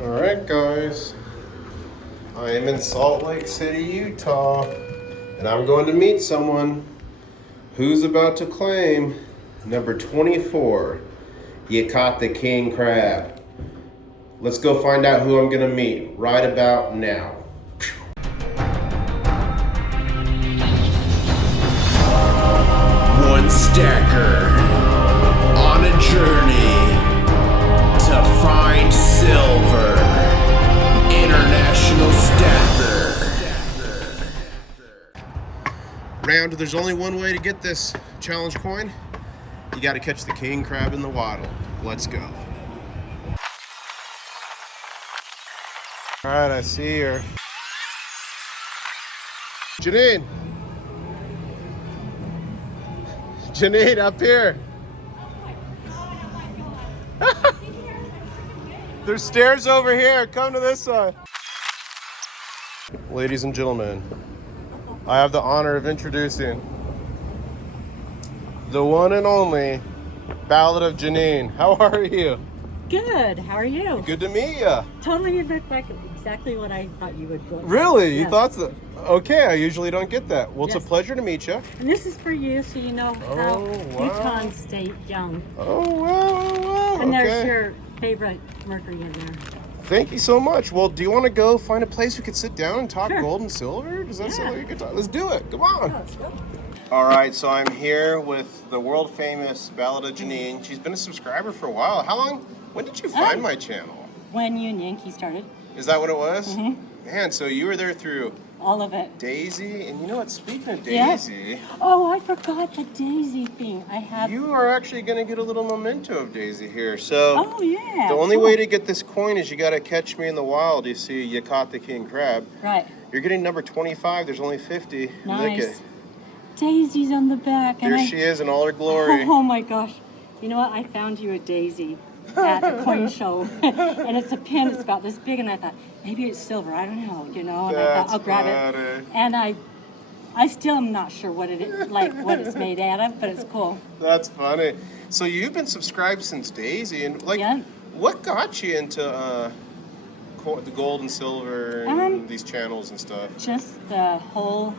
Alright guys, I am in Salt Lake City, Utah, and I'm going to meet someone who's about to claim number 24. You caught the king crab. Let's go find out who I'm gonna meet right about now. One stacker on a journey to find silver. International stacker. Round, there's only one way to get this challenge coin. You gotta catch the king crab in the waddle. Let's go. All right, I see her. Janine! Janine, up here! There's stairs over here. Come to this side. Ladies and gentlemen, I have the honor of introducing the one and only Ballad of Janine. How are you? Good. How are you? Good to meet you. Totally, you look like exactly what I thought you would look. Really? You Yes. thought so? Okay, I usually don't get that. Well, it's Yes. a pleasure to meet you. And this is for you, so you know how wow. Utah State young. Oh, wow. And there's Okay. your favorite Mercury in there. Thank you so much. Well, do you want to go find a place we could sit down and talk Sure. gold and silver? Does that sound Yeah. like a good time? Let's do it. Come on. Let's go. All right, so I'm here with the world famous Ballad of Janine. She's been a subscriber for a while. How long? When did you find my channel? When you and Yankee started, Is that what it was? Mhm. Man, so you were there through all of it. Daisy, and you know what? Speaking of Yeah. Daisy, Oh, I forgot the Daisy thing. I have. you are actually going to get a little memento of Daisy here. So Oh yeah. the only cool. way to get this coin is you got to catch me in the wild. You see, you caught the king crab. Right. You're getting number 25. There's only 50. Lick Nice. it. Daisy's on the back. There and she is in all her glory. Oh my gosh. You know what? I found you a daisy at a coin show. And it's a pin. It's about this big. And I thought, maybe it's silver. I don't know. And I That's thought, I'll grab funny. it. And I still am not sure what it is, like what it's made out of, but it's cool. That's funny. So you've been subscribed since Daisy, and like, Yeah. what got you into the gold and silver and these channels and stuff? Just the whole,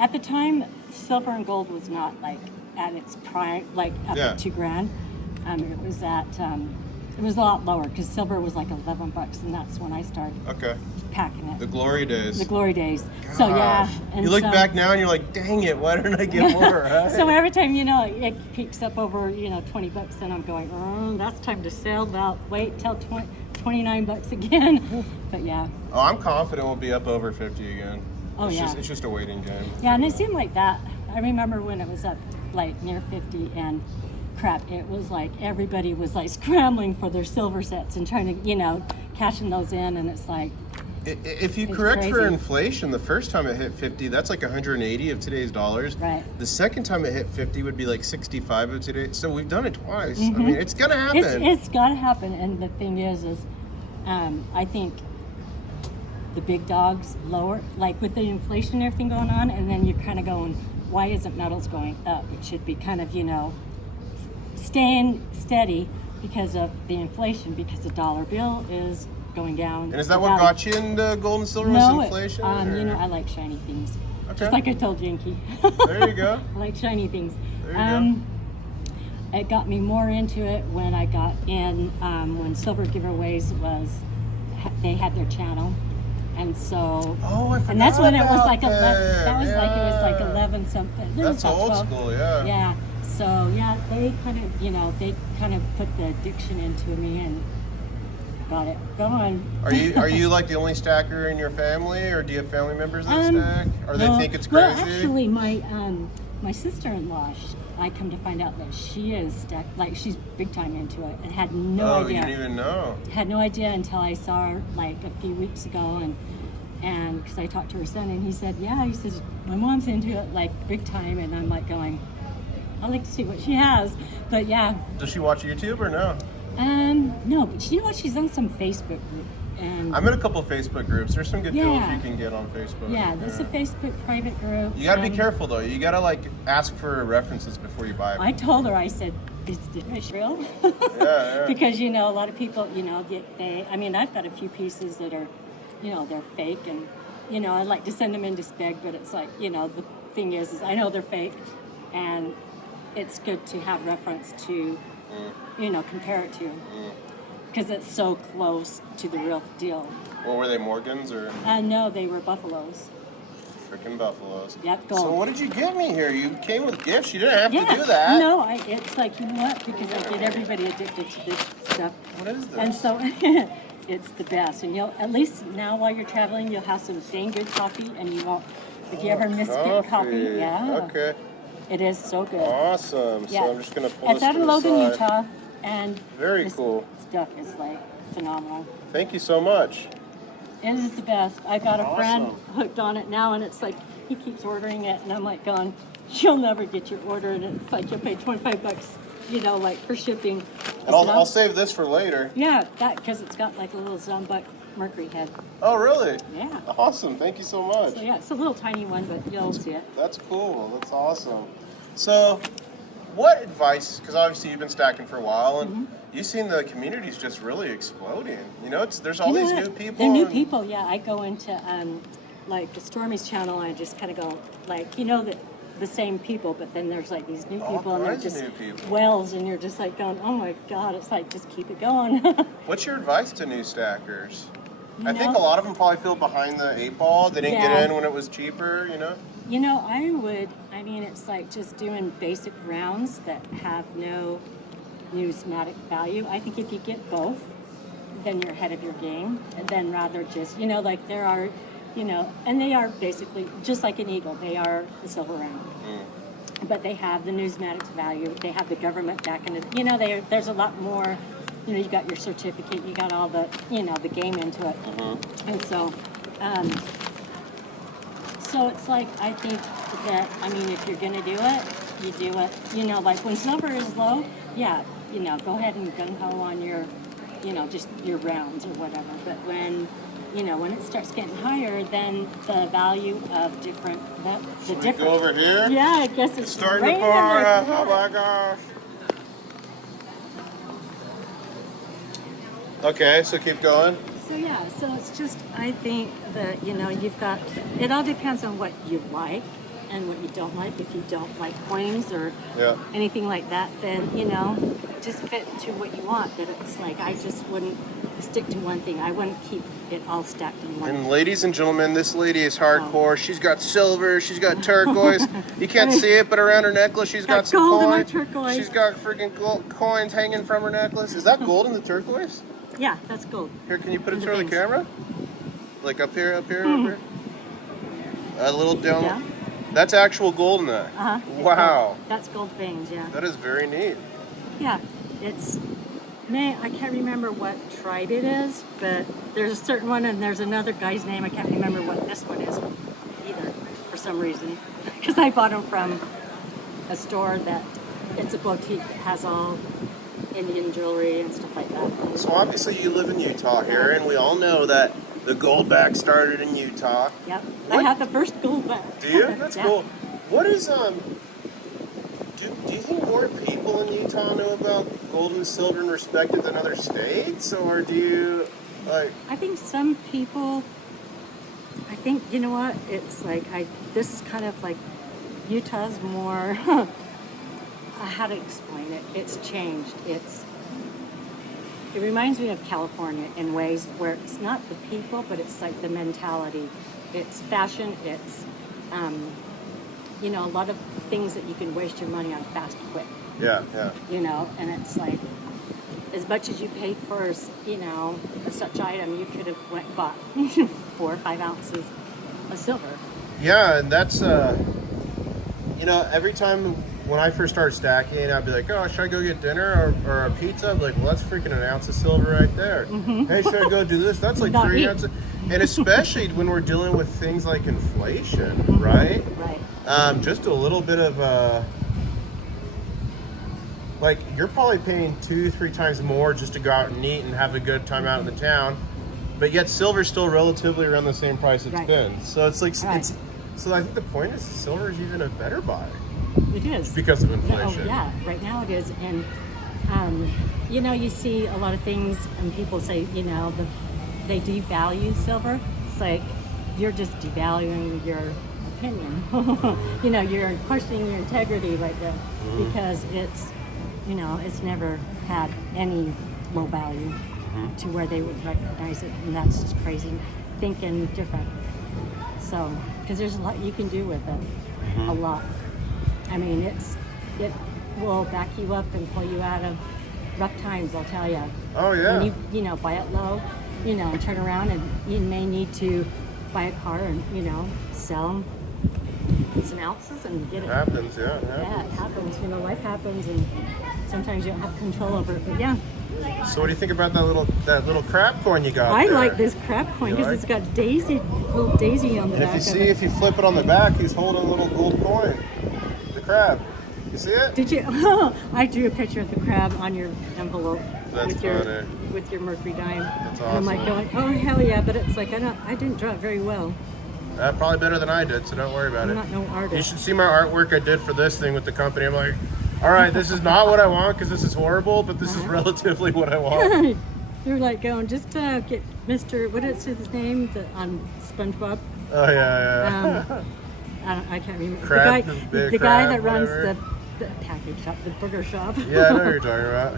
at the time, silver and gold was not like at its prime, like up Yeah. at $2,000. It was at, it was a lot lower because silver was like $11, and that's when I started Okay, packing it. the glory days. The glory days. So yeah. Gosh. And you look so, back now and you're like, dang it, why didn't I get more? Right? So every time, it peaks up over, $20, then I'm going, oh, that's time to sell. About wait till $29 again. But yeah. Oh, I'm confident we'll be up over 50 again. Oh, it's yeah. It's just a waiting game. Yeah, and it seemed like that. I remember when it was up like near 50 and crap, it was like everybody was like scrambling for their silver sets and trying to, cashing those in, and it's like, If you It's correct for crazy. inflation, the first time it hit 50, that's like 180 of today's dollars. Right. The second time it hit 50 would be like 65 of today. So we've done it twice. I mean, it's gonna happen. it's got to happen. And the thing is I think the big dogs lower, like with the inflation and everything going on, and then you're kind of going, why isn't metals going up? It should be kind of, staying steady because of the inflation, because the dollar bill is going down. And is that what got you into gold and silver? No, was inflation? or- I like shiny things. Okay. Just like I told Yankee. There you go. I like shiny things. There you go. It got me more into it when I got in, when Silver Giveaways they had their channel. And so, Oh, I forgot and that's when it was about like, that. that was like, it was like Yeah. 11 something. It was That's about old 12. school, yeah. Yeah. So yeah, they kind of put the addiction into me and got it going. Are you like the only stacker in your family, or do you have family members that stack? Or they no. think it's crazy? Well, actually, my sister-in-law, I come to find out that she is stacked, like she's big time into it, and had no Oh, idea. you didn't even know. Had no idea until I saw her like a few weeks ago, and because I talked to her son, and he said, yeah, he says my mom's into it like big time, and I'm like going, I'd like to see what she has, but yeah. Does she watch YouTube or no? No, but you know what? She's on some Facebook group, and I'm in a couple Facebook groups. There's some good deals Yeah. you can get on Facebook. yeah, there's a Facebook private group. You gotta be and careful though. You gotta like ask for references before you buy it. I told her, I said, Is real? Yeah. Because you know a lot of people, you know, I mean, I've got a few pieces that are, you know, they're fake, and you know, I like to send them into Speg, but it's like, you know, the thing is I know they're fake, and it's good to have reference to, you know, compare it to, because it's so close to the real deal. Well, were they Morgans or? No, they were buffaloes. Freaking buffaloes. Yep, gold. So what did you get me here? You came with gifts. You didn't have to do that. No, it's like, you know what? Because I get everybody addicted to this stuff. What is this? And so it's the best. And you'll, at least now while you're traveling, you'll have some dang good coffee, and you won't, if you ever miss good coffee, yeah. Okay. It is so good. Awesome. Yeah. So I'm just going to pull It's this out to of the Logan, side. Utah. And Very this cool. stuff is like phenomenal. Thank you so much. It is the best. I got a friend Awesome. hooked on it now, and it's like he keeps ordering it, and I'm like going, you'll never get your order, and it's like you'll pay $25, you know, like for shipping. And I'll save this for later. Yeah, that because it's got like a little Zumbuck mercury head. Oh, really? Yeah. Awesome. Thank you so much. So yeah, it's a little tiny one, but you'll see it. That's cool. That's awesome. So, what advice? Because obviously you've been stacking for a while, and you've seen the community's just really exploding. You know, there's all these new people. They're new people. Yeah, I go into like the Stormy's channel, and I just kind of go like, you know, the same people, but then there's like these new people, and they're kinds of just new people. wells, and you're just like going, oh my god, it's like just keep it going. What's your advice to new stackers? You I think know- a lot of them probably feel behind the 8 ball. They didn't Yeah. get in when it was cheaper, you know? You know, I mean, it's like just doing basic rounds that have no numismatic value. I think if you get both, then you're ahead of your game. And then rather just, you know, like there are, you know, and they are basically just like an eagle. They are the silver round. But they have the numismatics value. They have the government backing it. You know, there's a lot more, you know, you got your certificate, you got all the, you know, the game into it. And so, so it's like, I think that, I mean, if you're going to do it, you do it. You know, like when silver is low, yeah, you know, go ahead and gung-ho on your, you know, just your rounds or whatever. But when, you know, when it starts getting higher, then the value of different, Should we go over here? Yeah, I guess it's Starting to raining pour. like Oh that. my gosh. Okay, so keep going. So yeah, so it's just, I think that, you know, you've got, it all depends on what you like and what you don't like. If you don't like coins or Yeah. anything like that, then, you know, just fit to what you want. But it's like, I just wouldn't stick to one thing. I wouldn't keep it all stacked in one. And ladies and gentlemen, this lady is hardcore. She's got silver, she's got turquoise. You can't see it, but around her necklace, she's got some gold in my coins. turquoise. She's got freaking coins hanging from her necklace. Is that gold in the turquoise? Yeah, that's gold. Here, can you put it In the through the veins. camera? Like up here, up here, up here? A little down. Yeah. That's actual gold in that. Uh-huh. Wow. That's gold veins, yeah. That is very neat. Yeah, it's, I can't remember what tribe it is, but there's a certain one, and there's another guy's name. I can't remember what this one is either, for some reason. Because I bought them from a store that, it's a boutique that has all Indian jewelry and stuff like that. So obviously you live in Utah here, and we all know that the gold back started in Utah. Yep, What? I had the first gold back. Do you? That's Yeah. cool. What is do you think more people in Utah know about gold and silver and respect it than other states, or do you like? I think some people, I think, you know what, it's like, this is kind of like, Utah's more, how to explain it, it's changed. It reminds me of California in ways where it's not the people, but it's like the mentality. It's fashion, it's, you know, a lot of things that you can waste your money on fast, quick. Yeah, yeah. You know, and it's like, as much as you paid for, you know, such item, you could have went and bought 4 or 5 ounces of silver. Yeah, and that's you know, every time when I first started stacking, I'd be like, oh, should I go get dinner or a pizza? I'd be like, well, that's freaking an ounce of silver right there. Hey, should I go do this? That's like Not 3 me. ounces. And especially when we're dealing with things like inflation, right? Right. Just a little bit of like, you're probably paying 2-3 times more just to go out and eat and have a good time out in the town, but yet silver's still relatively around the same price it's Right. been. So it's like Right. so I think the point is silver is even a better buy. It is. Because of Oh, inflation. yeah, right now it is. And, you know, you see a lot of things and people say, you know, they devalue silver. It's like, you're just devaluing your opinion. You know, you're questioning your integrity right there because it's, you know, it's never had any low value to where they would recognize it. And that's just crazy. Thinking different. So, because there's a lot you can do with it. A lot. I mean, it will back you up and pull you out of rough times, I'll tell you. Oh yeah. And you know, buy it low, you know, and turn around and you may need to buy a car and, you know, sell some ounces and get it. It happens, yeah. Yeah, it happens. You know, life happens and sometimes you don't have control over it. But yeah, So what do you think about that little crab coin you got I there? like this crab coin You because like it's got little daisy on the And back if you of see, it. if you flip it on the back, he's holding a little gold coin. The crab. You see it? Did you? Oh, I drew a picture of the crab on your envelope That's funny. with your mercury dime. That's And I'm like awesome. going, oh hell yeah! But it's like I didn't draw it very well. Probably better than I did, so don't worry about I'm it. not no You artist. should see my artwork I did for this thing with the company. I'm like, all right, this is not what I want because this is horrible, but this is relatively what I want. You're like going just to get Mr. What is his name on SpongeBob? Oh yeah. I can't remember. Crab, the guy that runs the package shop, the burger shop. Yeah, I know what you're talking about.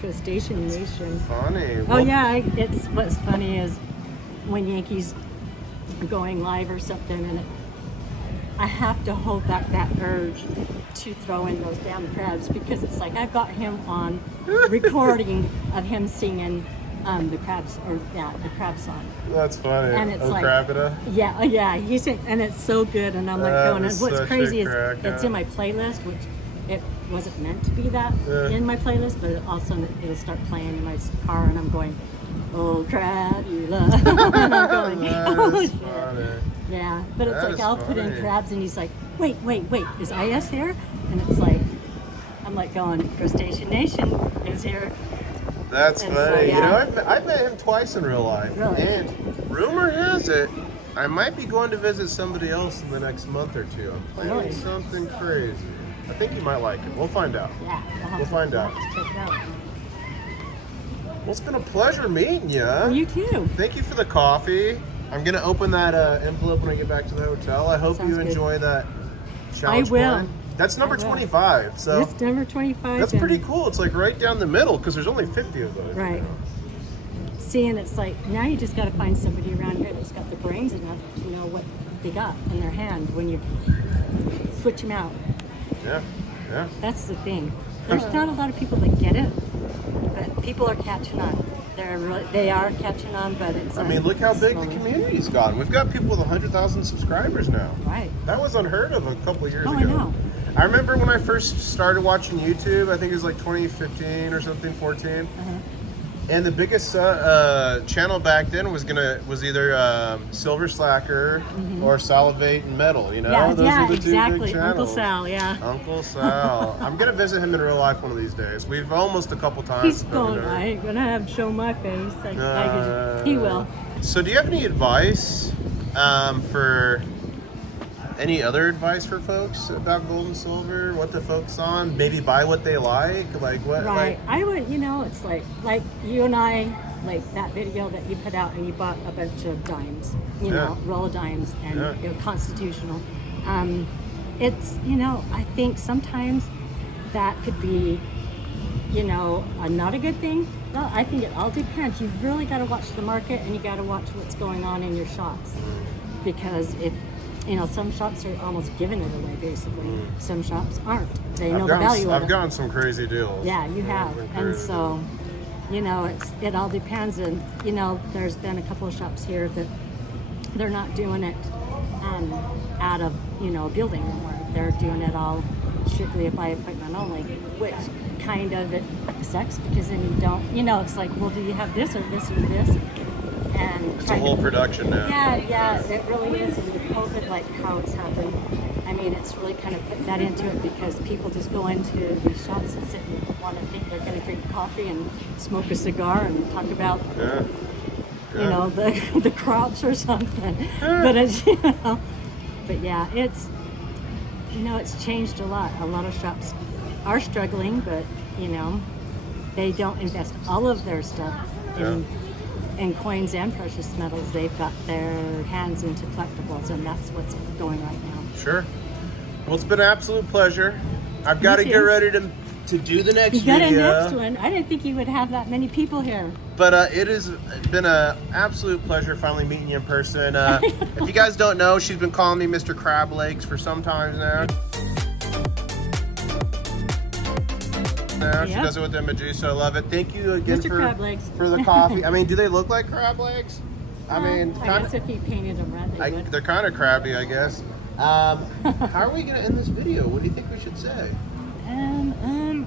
Crustacean Nation. Funny. Oh yeah, it's what's funny is when Yankees are going live or something, and I have to hold back that urge to throw in those damn crabs because it's like I've got him on recording of him singing the crab song. That's funny. And it's Oh, like, Crabida. yeah, he said, and it's so good, and I'm like That going. is And what's such crazy a is crack, it's huh? in my playlist, which it wasn't meant to be that Yeah. in my playlist, but all of a sudden it'll start playing in my car, and I'm going, oh crabula, and I'm going, That oh is shit. funny. Yeah, but it's That like is I'll put in funny. crabs, and he's like, wait, is IS here? And it's like, I'm like going, Crustacean Nation is here. That's And funny. so, You yeah. know, I've met him twice in real life. Really? And rumor has it, I might be going to visit somebody else in the next month or two. I'm planning Really? something crazy. I think you might like it. We'll find out. Yeah, We'll find out. Check it out. Well, it's been a pleasure meeting you. Oh, you too. Thank you for the coffee. I'm going to open that envelope when I get back to the hotel. I hope Sounds you good. enjoy that challenge will. point. That's number I will. 25. So It's number 25. that's and- pretty cool. It's like right down the middle because there's only 50 of those. Right. See, and it's like now you just got to find somebody around here that's got the brains enough to know what they got in their hand when you switch them out. Yeah. Yeah. That's the thing. There's not a lot of people that get it, but people are catching on. They are catching on, but it's. I mean, look how big the slowly. community's gotten. We've got people with 100,000 subscribers now. Right. That was unheard of a couple years Oh, ago. I know. I remember when I first started watching YouTube, I think it was like 2015 or something, 14. Uh-huh. And the biggest channel back then was either Silver Slacker or Salivate and Metal. You know, Yeah, those yeah, are the two exactly. big channels. Uncle Sal, yeah. Uncle Sal. I'm gonna visit him in real life one of these days. We've almost a couple times. He's but we going. never- I ain't gonna have show my face. He will. So, do you have any advice for any other advice for folks about gold and silver? What to focus on? Maybe buy what they like. Like what? Right. I would. You know, it's like you and I, like that video that you put out, and you bought a bunch of dimes. You know, roll of dimes, and Yeah. you know, constitutional. It's, you know, I think sometimes that could be, you know, not a good thing. Well, I think it all depends. You've really got to watch the market, and you got to watch what's going on in your shops, because if you know, some shops are almost giving it away, basically. Some shops aren't. They know the value of I've it. gotten some crazy deals. Yeah, you have. Been And crazy. so, you know, it all depends. And, you know, there's been a couple of shops here that they're not doing it out of, you know, a building anymore. They're doing it all strictly by appointment only, which kind of it sucks because then you don't, you know, it's like, well, do you have this or this or this? And It's a whole production now. yeah, it really is. And with COVID, like how it's happened, I mean, it's really kind of put that into it because people just go into these shops and sit and want to think they're going to drink coffee and smoke a cigar and talk about, Yeah. you know, the crops or something. But it's, you know, but yeah, it's You know, it's changed a lot. A lot of shops are struggling, but you know, they don't invest all of their stuff in coins and precious metals. They've got their hands into collectibles, and that's what's going right now. Sure. Well, it's been an absolute pleasure. I've got to too. get ready to do the next You got a video. next one. I didn't think you would have that many people here. But it has been an absolute pleasure finally meeting you in person. If you guys don't know, she's been calling me Mr. Crab Legs for some time now. She Yep. does it with the Medusa. I love it. Thank you again Mr. Crab Legs. for the coffee. I mean, do they look like crab legs? I mean, I guess if you painted them red, they would. they're kind of crabby, I guess. How are we going to end this video? What do you think we should say? I don't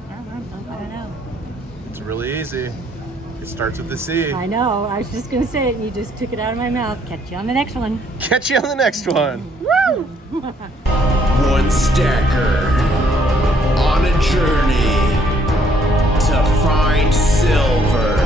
know. It's really easy. It starts with the C. I know. I was just going to say it, and you just took it out of my mouth. Catch you on the next one. Catch you on the next one. Woo! One stacker on a journey to find silver.